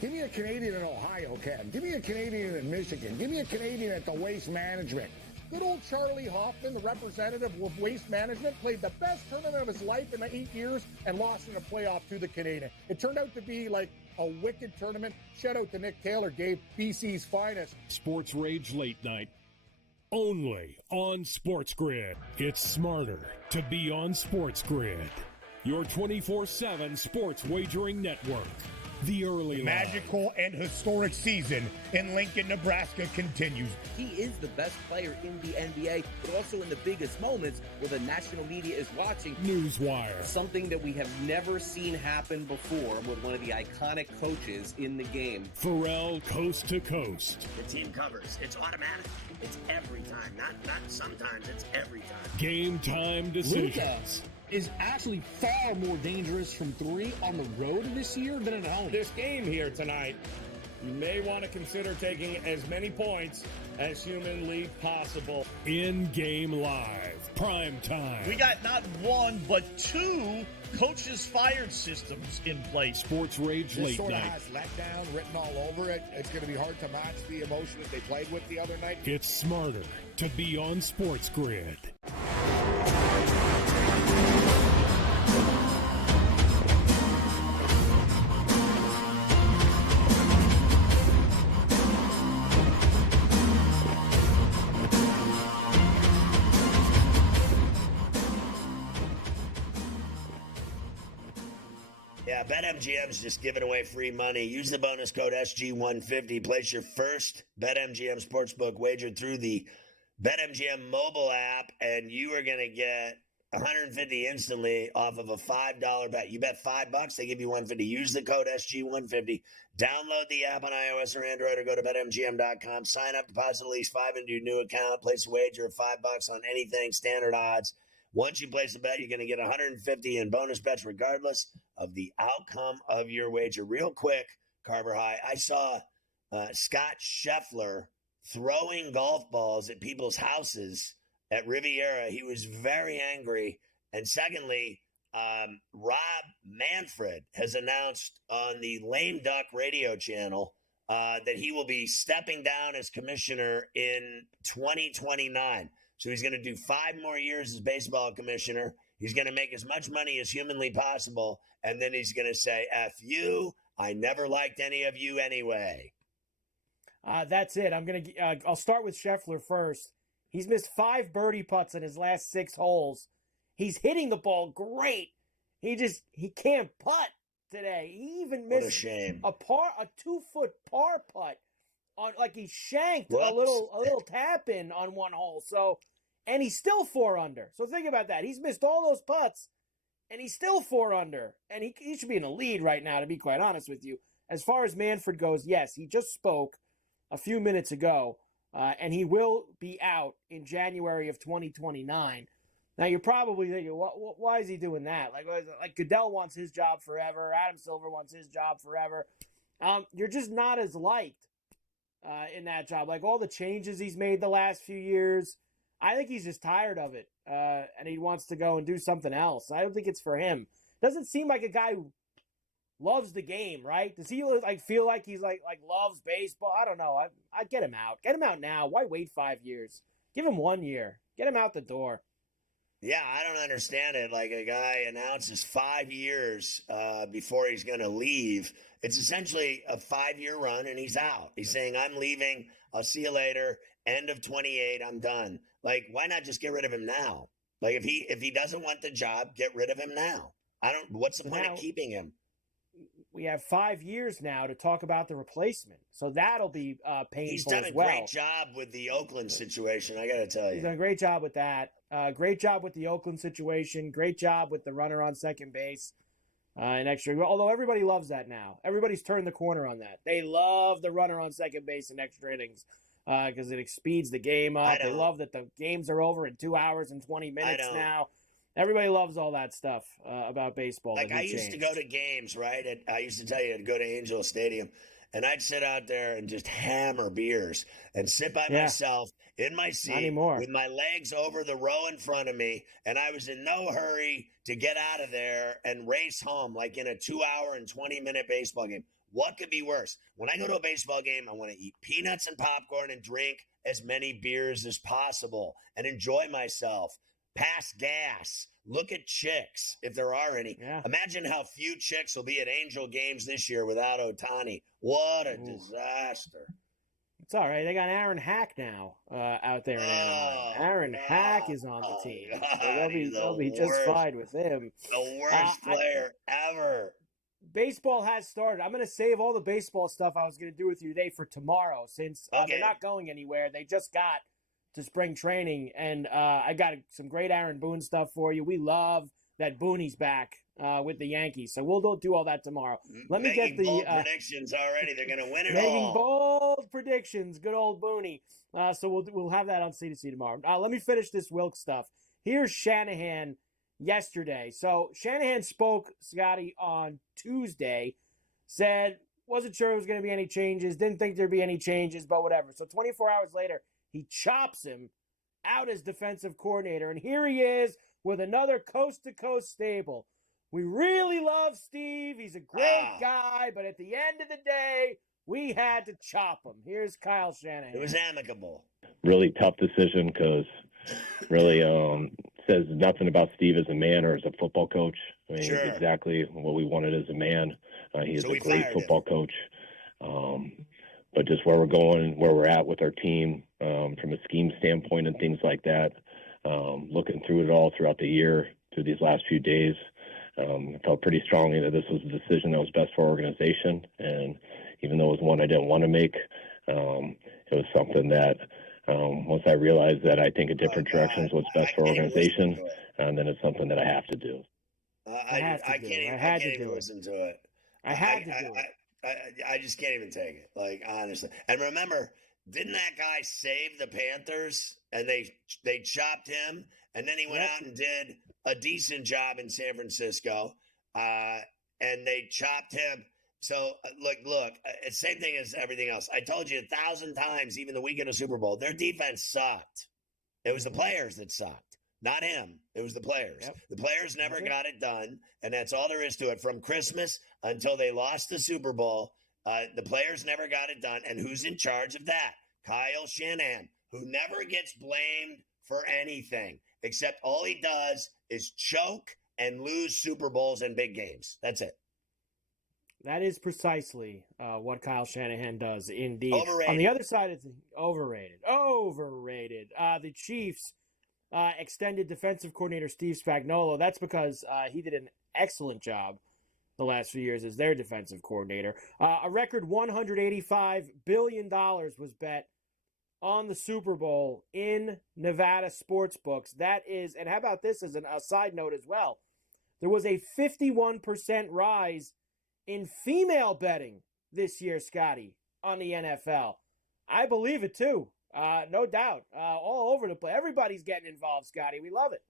Give me a Canadian in Ohio, Ken. Give me a Canadian in Michigan. Give me a Canadian at the Waste Management. Good old Charlie Hoffman, the representative of Waste Management, played the best tournament of his life in the 8 years and lost in a playoff to the Canadian. It turned out to be like a wicked tournament. Shout out to Nick Taylor, gave BC's finest. Sports Rage Late Night. Only on SportsGrid. It's smarter to be on SportsGrid. Your 24/7 sports wagering network. The early magical and historic season in Lincoln, Nebraska continues. He is the best player in the NBA, but also in the biggest moments where the national media is watching. Newswire. Something that we have never seen happen before with one of the iconic coaches in the game. Ferrall coast to coast. The team covers. It's automatic. It's every time. Not sometimes. It's every time. Game time decisions. Luka is actually far more dangerous from 3 on the road this year than at home. This game here tonight, you may want to consider taking as many points as humanly possible. In-game live. prime time. We got not one, but two coaches fired systems in place. Sports Rage This Late sort of Night. has letdown written all over it. It's going to be hard to match the emotion that they played with the other night. It's smarter to be on Sports Grid. Yeah, BetMGM's just giving away free money. Use the bonus code SG150. Place your first BetMGM Sportsbook wager through the BetMGM mobile app, and you are going to get $150 instantly off of a $5 bet. You bet $5, they give you $150. Use the code SG150. Download the app on iOS or Android, or go to BetMGM.com. Sign up, deposit at least $5 into your new account. Place a wager of $5 on anything, standard odds. Once you place a bet, you're going to get $150 in bonus bets regardless of the outcome of your wager. Real quick, Carver High, I saw Scott Scheffler throwing golf balls at people's houses at Riviera. He was very angry. And secondly, Rob Manfred has announced on the Lame Duck radio channel that he will be stepping down as commissioner in 2029. So he's going to do 5 more years as baseball commissioner. He's going to make as much money as humanly possible. And then he's going to say, F you, I never liked any of you anyway. That's it. I'll start with Scheffler first. He's missed 5 birdie putts in his last 6 holes. He's hitting the ball great. He can't putt today. He even missed what a shame. a 2-foot par putt on, like he shanked Whoops. a little tap in on one hole. So, and he's still 4 under. So think about that. He's missed all those putts, and he's still 4 under. And he should be in the lead right now, to be quite honest with you. As far as Manfred goes, yes, he just spoke a few minutes ago, and he will be out in January of 2029. Now, you're probably thinking, why is he doing that? Like Goodell wants his job forever. Adam Silver wants his job forever. You're just not as liked in that job. Like all the changes he's made the last few years, I think he's just tired of it, and he wants to go and do something else. I don't think it's for him. Doesn't seem like a guy who loves the game, right? Does he feel like he's like loves baseball? I don't know. I get him out. Get him out now. Why wait 5 years? Give him 1 year. Get him out the door. Yeah, I don't understand it. Like a guy announces 5 years before he's going to leave. It's essentially a 5-year run, and he's out. He's saying, I'm leaving. I'll see you later. End of 28. I'm done. Like, why not just get rid of him now? Like, if he doesn't want the job, get rid of him now. What's the point of keeping him? We have 5 years now to talk about the replacement. So that'll be painful as well. He's done a great job with the Oakland situation, I got to tell you. He's done a great job with that. Great job with the Oakland situation. Great job with the runner on second base in extra. Although everybody loves that now. Everybody's turned the corner on that. They love the runner on second base in extra innings because it speeds the game up. They love that the games are over in 2 hours and 20 minutes now. Everybody loves all that stuff about baseball. Like I used to go to games, right? I used to tell you I'd go to Angel Stadium, and I'd sit out there and just hammer beers and sit by myself in my seat with my legs over the row in front of me, and I was in no hurry to get out of there and race home like in a 2-hour and 20-minute baseball game. What could be worse? When I go to a baseball game, I want to eat peanuts and popcorn and drink as many beers as possible and enjoy myself. Pass gas. Look at chicks, if there are any. Yeah. Imagine how few chicks will be at Angel games this year without Ohtani. What a disaster. It's all right. They got Aaron Hack now out there in Anaheim. Aaron Hack is on the team. So they'll be just fine with him. The worst player ever. Baseball has started. I'm going to save all the baseball stuff I was going to do with you today for tomorrow since they're not going anywhere. They just got to spring training, and I got some great Aaron Boone stuff for you. We love that Boone's back with the Yankees, so we'll do all that tomorrow. Let me get the bold predictions already. They're going to win it all. Making bold predictions. Good old Booney. So we'll have that on C2C tomorrow. Let me finish this Wilkes stuff. Here's Shanahan yesterday. So Shanahan spoke, Scotty, on Tuesday, said wasn't sure there was going to be any changes, didn't think there'd be any changes, but whatever. So 24 hours later, he chops him out as defensive coordinator. And here he is with another coast-to-coast stable. We really love Steve. He's a great guy, but at the end of the day, we had to chop him. Here's Kyle Shanahan. It was amicable. Really tough decision because really says nothing about Steve as a man or as a football coach. I mean, Sure. exactly what we wanted as a man. He is So a we great fired football coach. But just where we're going, where we're at with our team, from a scheme standpoint and things like that, looking through it all throughout the year, through these last few days, I felt pretty strongly that this was a decision that was best for our organization. And even though it was one I didn't want to make, it was something that once I realized that I think a different direction is what's best for our organization, and then it's something that I have to do. I can't even listen to it. I had to do it. I just can't even take it, like, honestly. And remember, didn't that guy save the Panthers and they chopped him, and then he went out and did a decent job in San Francisco, and they chopped him. So look, it's the same thing as everything else. I told you 1,000 times, even the week of the Super Bowl, their defense sucked. It was the players that sucked, not him. It was the players. Yep. The players never got it done, and that's all there is to it. From Christmas until they lost the Super Bowl, the players never got it done. And who's in charge of that? Kyle Shanahan, who never gets blamed for anything, except all he does is choke and lose Super Bowls and big games. That's it. That is precisely what Kyle Shanahan does, indeed. Overrated. On the other side of things, overrated. The Chiefs extended defensive coordinator Steve Spagnuolo. That's because he did an excellent job the last few years as their defensive coordinator. A record $185 billion was bet on the Super Bowl in Nevada sports books. That is, and how about this as a side note as well? There was a 51% rise in female betting this year, Scotty, on the NFL. I believe it too. No doubt. All over the place. Everybody's getting involved, Scotty. We love it.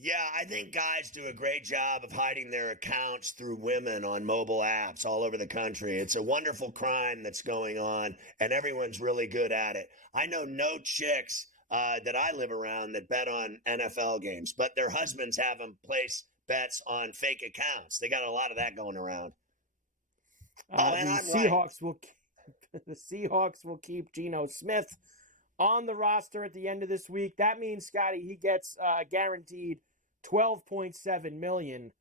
Yeah, I think guys do a great job of hiding their accounts through women on mobile apps all over the country. It's a wonderful crime that's going on, and everyone's really good at it. I know no chicks that I live around that bet on NFL games, but their husbands have them place bets on fake accounts. They got a lot of that going around. The Seahawks will keep Geno Smith on the roster at the end of this week. That means, Scotty, he gets guaranteed $12.7 million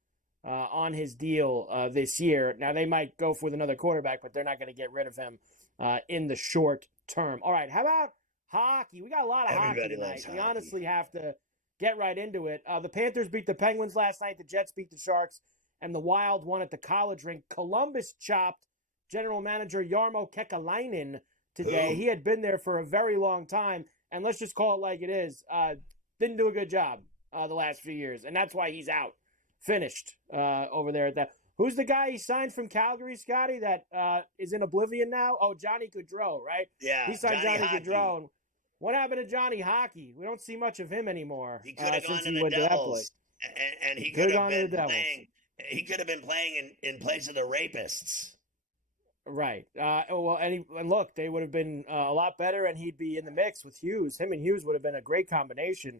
on his deal this year. Now, they might go for another quarterback, but they're not going to get rid of him in the short term. All right, how about hockey? We got a lot of hockey tonight. We honestly have to get right into it. The Panthers beat the Penguins last night. The Jets beat the Sharks. And the Wild won at the College Rink. Columbus chopped general manager Jarmo Kekalainen today. He had been there for a very long time. And let's just call it like it is. Didn't do a good job the last few years. And that's why he's out. Finished over there at that. Who's the guy he signed from Calgary, Scotty, that is in oblivion now? Oh, Johnny Gaudreau, right? Yeah. He signed Johnny Gaudreau. And what happened to Johnny Hockey? We don't see much of him anymore. He could have gone to he the went Devils. And he could have been playing. He could have been playing in place of the rapists. Right. And look, they would have been a lot better, and he'd be in the mix with Hughes. Him and Hughes would have been a great combination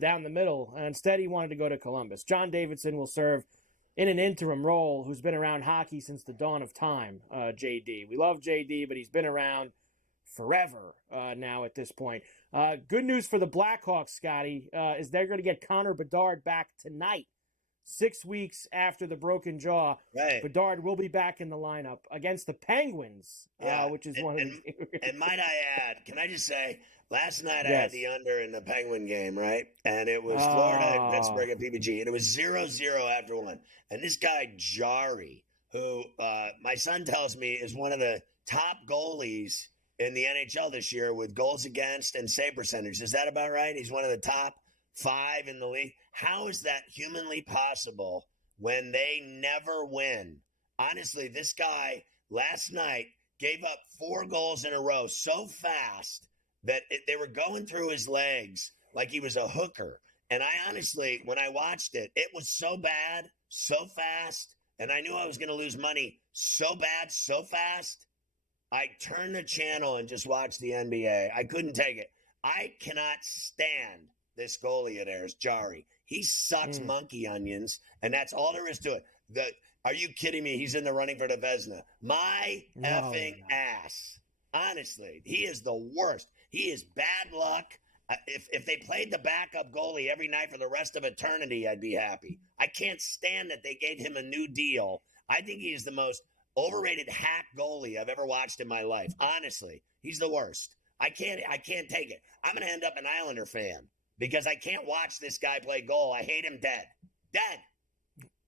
down the middle. And instead, he wanted to go to Columbus. John Davidson will serve in an interim role, who's been around hockey since the dawn of time, JD. We love JD, but he's been around forever now at this point. Good news for the Blackhawks, Scotty, is they're going to get Connor Bedard back tonight. 6 weeks after the broken jaw, Bedard will be back in the lineup against the Penguins, which is one of the... And might I add, can I just say, last night I had the under in the Penguin game, right? And it was Florida and Pittsburgh at PPG, and it was 0-0 after one. And this guy, Jari, who my son tells me is one of the top goalies in the NHL this year with goals against and save percentage. Is that about right? He's one of the top 5 in the league. How is that humanly possible when they never win? Honestly, this guy last night gave up 4 goals in a row so fast that they were going through his legs like he was a hooker. And I honestly, when I watched it, it was so bad, so fast, and I knew I was going to lose money so bad, so fast. I turned the channel and just watched the NBA. I couldn't take it. I cannot stand this goalie of theirs, Jari. He sucks monkey onions, and that's all there is to it. Are you kidding me? He's in the running for the Vezina. My effing ass. Honestly, he is the worst. He is bad luck. If they played the backup goalie every night for the rest of eternity, I'd be happy. I can't stand that they gave him a new deal. I think he is the most overrated hack goalie I've ever watched in my life. Honestly, he's the worst. I can't take it. I'm going to end up an Islander fan because I can't watch this guy play goal. I hate him dead. Dead.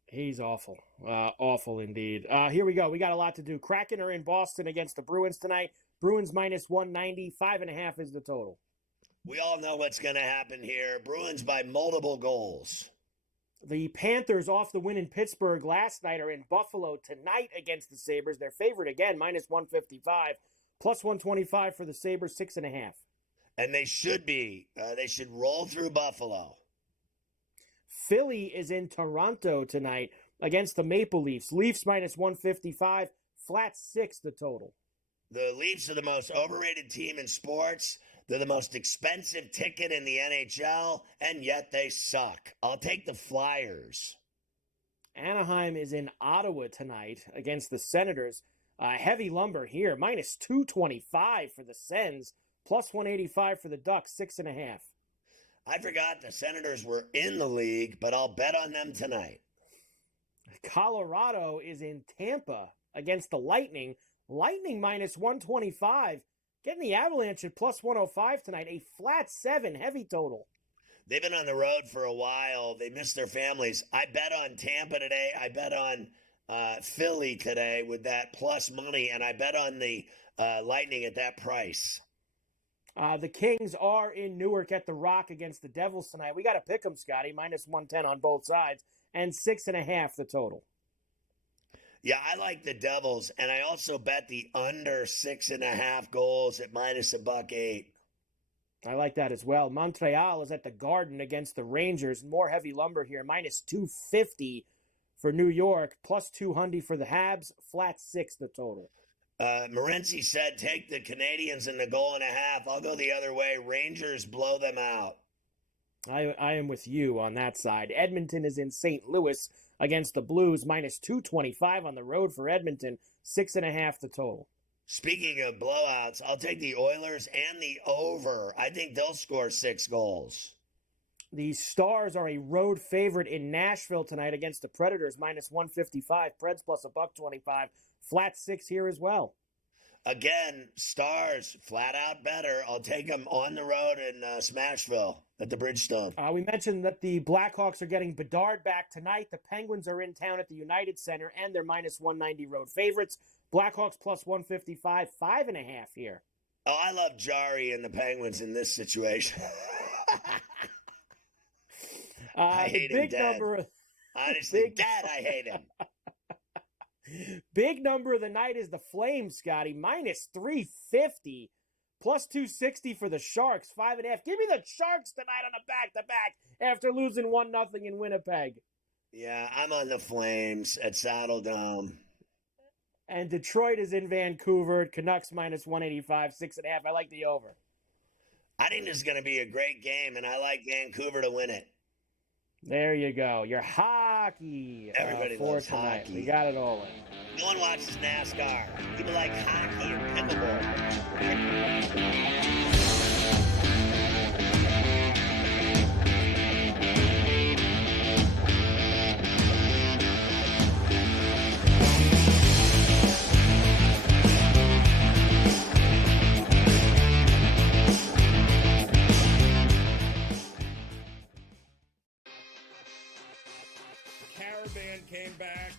He's awful. Awful indeed. Here we go. We got a lot to do. Kraken are in Boston against the Bruins tonight. Bruins minus 190. 5.5 is the total. We all know what's going to happen here. Bruins by multiple goals. The Panthers off the win in Pittsburgh last night are in Buffalo tonight against the Sabres. They're favored again, minus 155. Plus 125 for the Sabres, 6.5. And they should be. They should roll through Buffalo. Philly is in Toronto tonight against the Maple Leafs. Leafs minus 155. Flat 6 the total. The Leafs are the most overrated team in sports. They're the most expensive ticket in the NHL, and yet they suck. I'll take the Flyers. Anaheim is in Ottawa tonight against the Senators. Heavy lumber here, minus 225 for the Sens, plus 185 for the Ducks, 6.5. I forgot the Senators were in the league, but I'll bet on them tonight. Colorado is in Tampa against the Lightning. Lightning minus 125. Getting the Avalanche at plus 105 tonight. A flat 7, heavy total. They've been on the road for a while. They miss their families. I bet on Tampa today. I bet on Philly today with that plus money, and I bet on the Lightning at that price. The Kings are in Newark at the Rock against the Devils tonight. We got to pick them, Scotty. Minus 110 on both sides, and 6.5 the total. Yeah, I like the Devils, and I also bet the under 6.5 goals at minus $1.08. I like that as well. Montreal is at the Garden against the Rangers. More heavy lumber here, minus 250 for New York, plus 200 for the Habs, flat 6 the total. Morency said take the Canadians in the 1.5 goals. I'll go the other way. Rangers blow them out. I am with you on that side. Edmonton is in St. Louis against the Blues, minus 225 on the road for Edmonton, 6.5 the total. Speaking of blowouts, I'll take the Oilers and the over. I think they'll score 6 goals. The Stars are a road favorite in Nashville tonight against the Predators, minus 155. Preds plus $1.25. Flat 6 here as well. Again, Stars, flat out better. I'll take them on the road in Smashville at the Bridgestone. We mentioned that the Blackhawks are getting Bedard back tonight. The Penguins are in town at the United Center, and they're minus 190 road favorites. Blackhawks plus 155, 5.5 here. Oh, I love Jari and the Penguins in this situation. I hate him dead. Honestly, Dad, I hate him. Big number of the night is the Flames, Scotty. Minus 350. Plus 260 for the Sharks. 5.5. Give me the Sharks tonight on a back-to-back after losing 1-0 in Winnipeg. Yeah, I'm on the Flames at Saddle Dome. And Detroit is in Vancouver. Canucks minus 185. 6.5. I like the over. I think this is going to be a great game, and I like Vancouver to win it. There you go. Your hockey. Everybody for loves tonight. hockey. We got it all in. No one watches NASCAR. People like hockey and pickleball. Came back.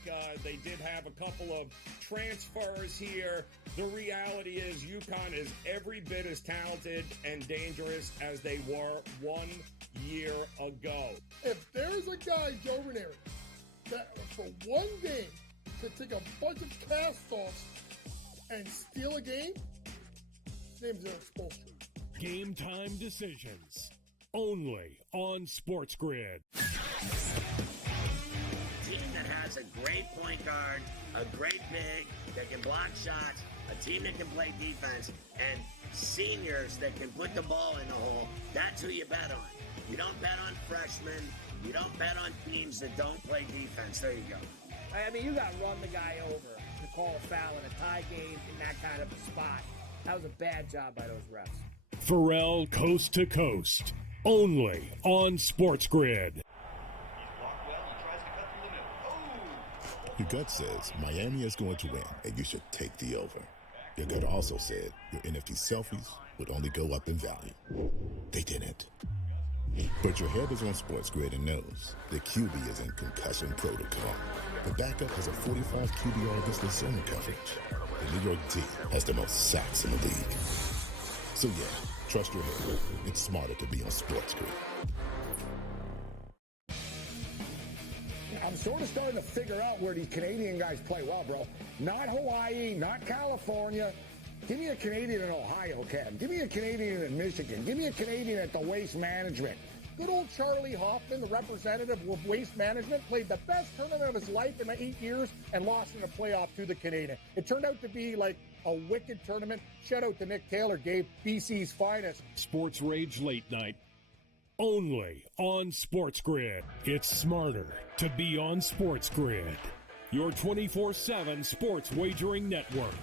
They did have a couple of transfers here. The reality is UConn is every bit as talented and dangerous as they were 1 year ago. If there's a guy, Joe Ranieri, that for one game could take a bunch of cast-offs and steal a game, his name's Eric Spoelstra. Game time decisions. Only on SportsGrid. Team that has a great point guard, a great big, that can block shots, A team that can play defense and seniors that can put the ball in the hole, that's who you bet on. You don't bet on freshmen. You don't bet on teams that don't play defense. There you go. I mean, you got to run the guy over to call a foul in a tie game in that kind of a spot. That was a bad job by those refs. Ferrall Coast to Coast, only on SportsGrid. Your gut says Miami is going to win, and you should take the over. Your gut also said your NFT selfies would only go up in value. They didn't. But your head is on SportsGrid and knows the QB is in concussion protocol. The backup has a 45 QBR against the zone coverage. The New York D has the most sacks in the league. So yeah, trust your head. It's smarter to be on SportsGrid. I'm sort of starting to figure out where these Canadian guys play well, bro. Not Hawaii, not California. Give me a Canadian in Ohio, Ken. Give me a Canadian in Michigan. Give me a Canadian at the Waste Management. Good old Charlie Hoffman, the representative of Waste Management, played the best tournament of his life in 8 years and lost in a playoff to the Canadian. It turned out to be like a wicked tournament. Shout out to Nick Taylor, gave BC's finest. Sports Rage Late Night, only on SportsGrid. It's smarter to be on SportsGrid. Your 24/7 sports wagering network.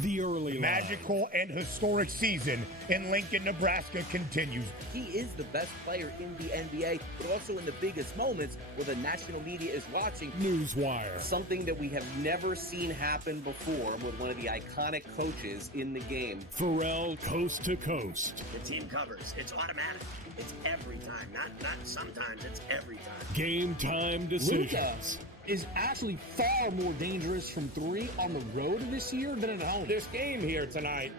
The early magical and historic season in Lincoln, Nebraska continues. He is the best player in the NBA, but also in the biggest moments where the national media is watching. Newswire. Something that we have never seen happen before with one of the iconic coaches in the game. Ferrall Coast to Coast. The team covers. It's automatic. It's every time. Not sometimes. It's every time. Game time decisions. Is actually far more dangerous from three on the road this year than at home. This game here tonight,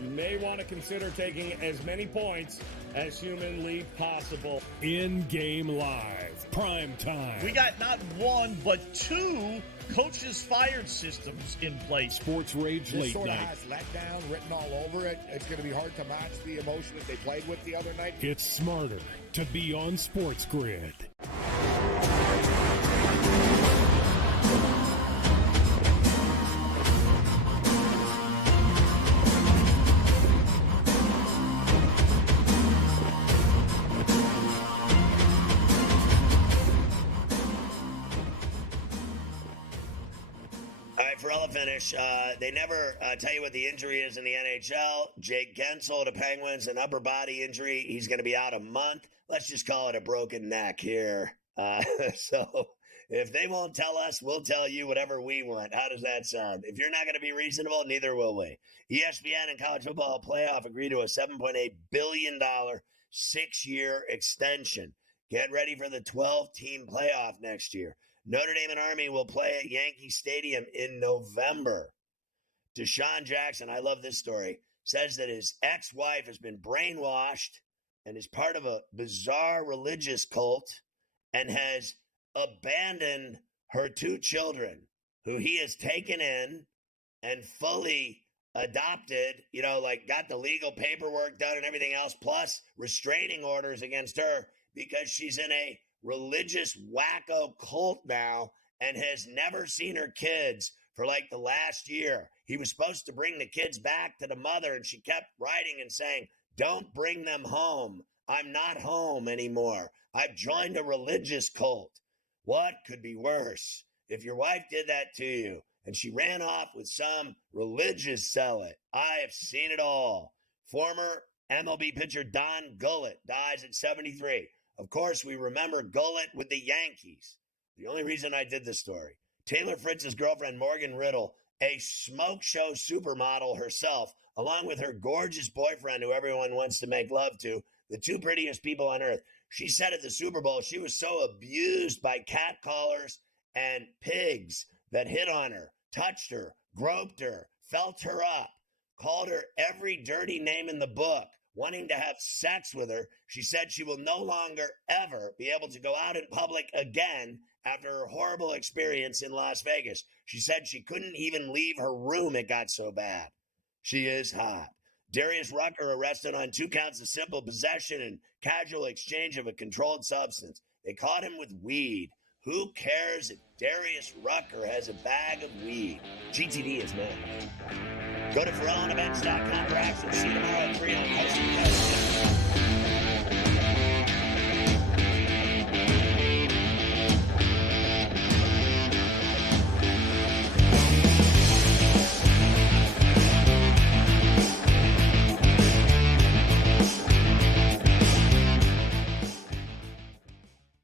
you may want to consider taking as many points as humanly possible. In-game live, prime time. We got not one, but two coaches fired systems in place. Sports Rage This Late sort Night. of has letdown written all over it. It's going to be hard to match the emotion that they played with the other night. It's smarter to be on SportsGrid. Finish. They never tell you what the injury is in the NHL. Jake Gensel to Penguins, an upper body injury. He's going to be out a month. Let's just call it a broken neck here. So if they won't tell us, we'll tell you whatever we want. How does that sound? If you're not going to be reasonable, neither will we. ESPN and College Football Playoff agreed to a $7.8 billion 6-year extension. Get ready for the 12-team playoff next year. Notre Dame and Army will play at Yankee Stadium in November. Deshaun Jackson, I love this story, says that his ex-wife has been brainwashed and is part of a bizarre religious cult and has abandoned her 2 children, who he has taken in and fully adopted, got the legal paperwork done and everything else, plus restraining orders against her because she's in a religious wacko cult now and has never seen her kids for the last year. He was supposed to bring the kids back to the mother, and she kept writing and saying, "Don't bring them home. I'm not home anymore. I've joined a religious cult." What could be worse? If your wife did that to you and she ran off with some religious zealot, I have seen it all. Former MLB pitcher Don Gullett dies at 73. Of course, we remember Gullett with the Yankees. The only reason I did this story. Taylor Fritz's girlfriend, Morgan Riddle, a smoke show supermodel herself, along with her gorgeous boyfriend, who everyone wants to make love to, the 2 prettiest people on earth. She said at the Super Bowl she was so abused by catcallers and pigs that hit on her, touched her, groped her, felt her up, called her every dirty name in the book, wanting to have sex with her. She said she will no longer ever be able to go out in public again after her horrible experience in Las Vegas. She said she couldn't even leave her room. It got so bad. She is hot. Darius Rucker arrested on 2 counts of simple possession and casual exchange of a controlled substance. They caught him with weed. Who cares if Darius Rucker has a bag of weed? GTD is next. Go to FerrallOnTheBench.com for action. See you tomorrow at 3 on Coast to Coast.